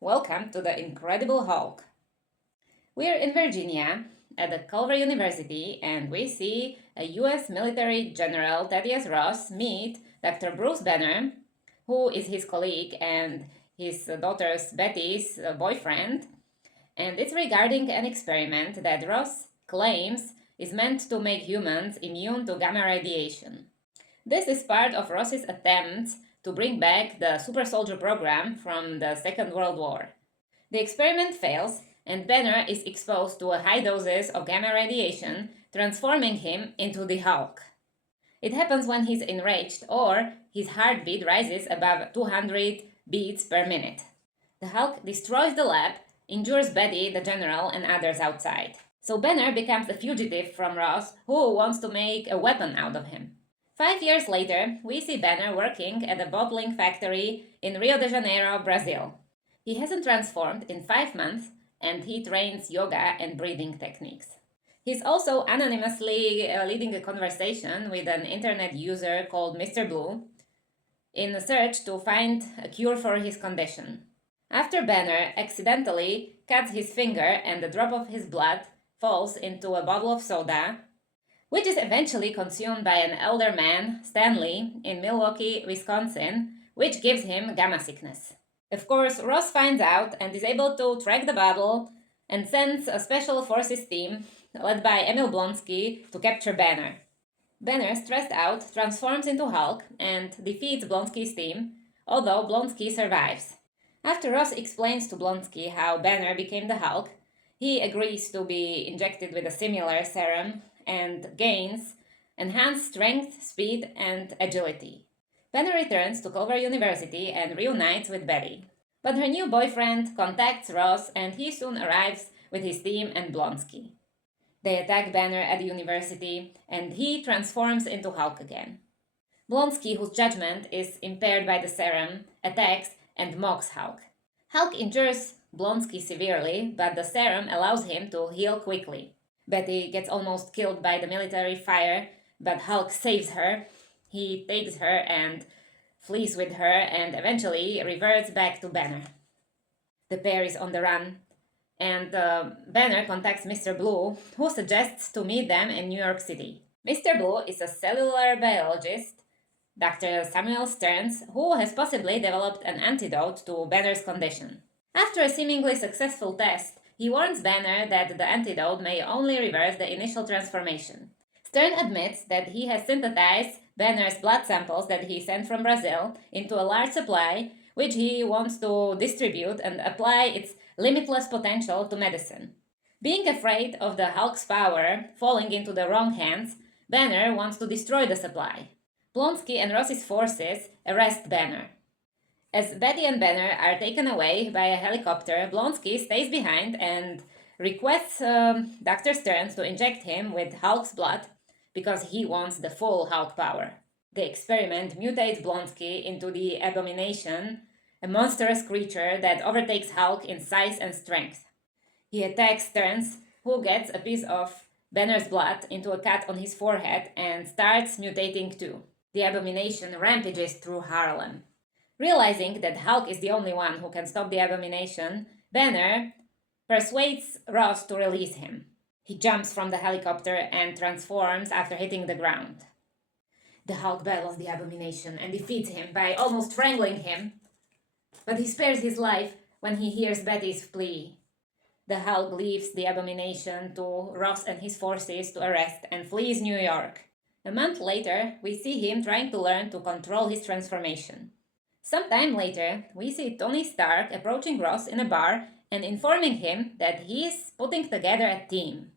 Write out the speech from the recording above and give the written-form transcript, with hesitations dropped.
Welcome to the Incredible Hulk. We're in Virginia at the Culver University and we see a US military general, Thaddeus Ross, meet Dr. Bruce Banner, who is his colleague and his daughter's Betty's boyfriend. And it's regarding an experiment that Ross claims is meant to make humans immune to gamma radiation. This is part of Ross's attempts to bring back the super soldier program from the Second World War. The experiment fails, and Banner is exposed to high doses of gamma radiation, transforming him into the Hulk. It happens when he's enraged or his heartbeat rises above 200 beats per minute. The Hulk destroys the lab, injures Betty, the general, and others outside. So Banner becomes a fugitive from Ross, who wants to make a weapon out of him. 5 years later, we see Banner working at a bottling factory in Rio de Janeiro, Brazil. He hasn't transformed in 5 months, and he trains yoga and breathing techniques. He's also anonymously leading a conversation with an internet user called Mr. Blue in a search to find a cure for his condition. After Banner accidentally cuts his finger and a drop of his blood falls into a bottle of soda, which is eventually consumed by an elder man, Stanley, in Milwaukee, Wisconsin, which gives him gamma sickness. Of course, Ross finds out and is able to track the bottle and sends a special forces team led by Emil Blonsky to capture Banner. Banner, stressed out, transforms into Hulk and defeats Blonsky's team, although Blonsky survives. After Ross explains to Blonsky how Banner became the Hulk, he agrees to be injected with a similar serum and gains enhanced strength, speed, and agility. Banner returns to Culver University and reunites with Betty. But her new boyfriend contacts Ross and he soon arrives with his team and Blonsky. They attack Banner at the university and he transforms into Hulk again. Blonsky, whose judgment is impaired by the serum, attacks and mocks Hulk. Hulk injures Blonsky severely, but the serum allows him to heal quickly. Betty gets almost killed by the military fire, but Hulk saves her. He takes her and flees with her and eventually reverts back to Banner. The pair is on the run, and Banner contacts Mr. Blue, who suggests to meet them in New York City. Mr. Blue is a cellular biologist, Dr. Samuel Stearns, who has possibly developed an antidote to Banner's condition. After a seemingly successful test, he warns Banner that the antidote may only reverse the initial transformation. Stern admits that he has synthesized Banner's blood samples that he sent from Brazil into a large supply, which he wants to distribute and apply its limitless potential to medicine. Being afraid of the Hulk's power falling into the wrong hands, Banner wants to destroy the supply. Blonsky and Ross's forces arrest Banner. As Betty and Banner are taken away by a helicopter, Blonsky stays behind and requests Dr. Stearns to inject him with Hulk's blood because he wants the full Hulk power. The experiment mutates Blonsky into the Abomination, a monstrous creature that overtakes Hulk in size and strength. He attacks Stearns, who gets a piece of Banner's blood into a cut on his forehead and starts mutating too. The Abomination rampages through Harlem. Realizing that Hulk is the only one who can stop the Abomination, Banner persuades Ross to release him. He jumps from the helicopter and transforms after hitting the ground. The Hulk battles the Abomination and defeats him by almost strangling him, but he spares his life when he hears Betty's plea. The Hulk leaves the Abomination to Ross and his forces to arrest and flees New York. A month later, we see him trying to learn to control his transformation. Sometime later, we see Tony Stark approaching Ross in a bar and informing him that he is putting together a team.